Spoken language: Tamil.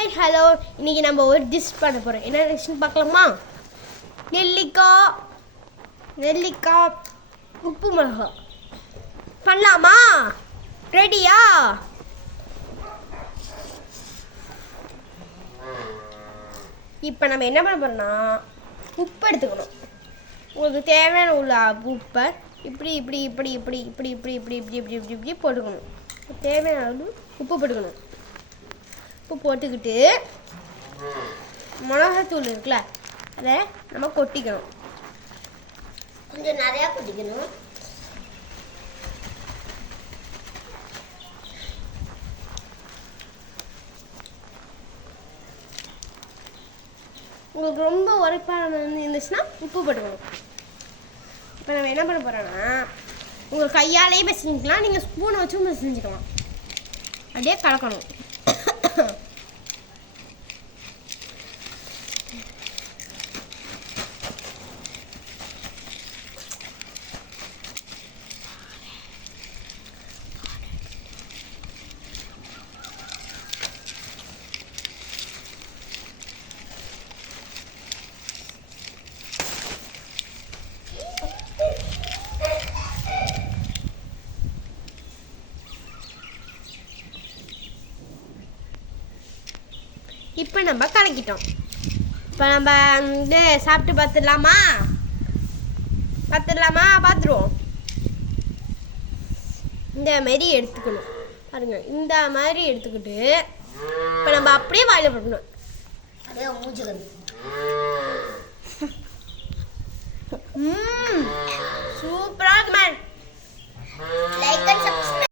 ஹாய் ஹலோ, இன்னைக்கு நம்ம ஒரு டிஷ் பண்ண போகிறோம். என்ன டிஷ்னு பார்க்கலாமா? நெல்லிக்காய் உப்பு மிளகா பண்ணலாமா? ரெடியா? இப்போ நம்ம என்ன பண்ண போகிறோம்னா, உப்பு எடுத்துக்கணும். உங்களுக்கு தேவையான உள்ள உப்பை இப்படி இப்படி இப்படி இப்படி இப்படி இப்படி இப்படி இப்படி இப்படி இப்படி இப்படி போட்டுக்கணும். தேவையான அளவு உப்பு போட்டுக்கணும். உப்பு போட்டுக்கிட்டு மிளகாத்தூள் இருக்குல்ல, அதை நம்ம கொட்டிக்கணும். கொஞ்சம் நிறையா கொட்டிக்கணும். உங்களுக்கு ரொம்ப உரைப்பான இருந்துச்சுன்னா உப்பு போட்டுக்கணும். இப்போ நம்ம என்ன பண்ண போகிறோன்னா, உங்கள் கையாலேயே பிசைஞ்சிக்கலாம், நீங்கள் ஸ்பூனை வச்சும் பிசைஞ்சிக்கலாம். அப்படியே கலக்கணும். இப்போ நம்ம கலக்கிட்டோம். இப்போ நம்ம வந்து சாப்பிட்டு பார்த்துருவோம். இந்த மாதிரி எடுத்துக்கணும். பாருங்க, இந்த மாதிரி எடுத்துக்கிட்டு இப்போ நம்ம அப்படியே வாயில போடணும். அப்படியே மூஞ்சிக்கணும். சூப்பராக இருக்கு மேன். Like and subscribe.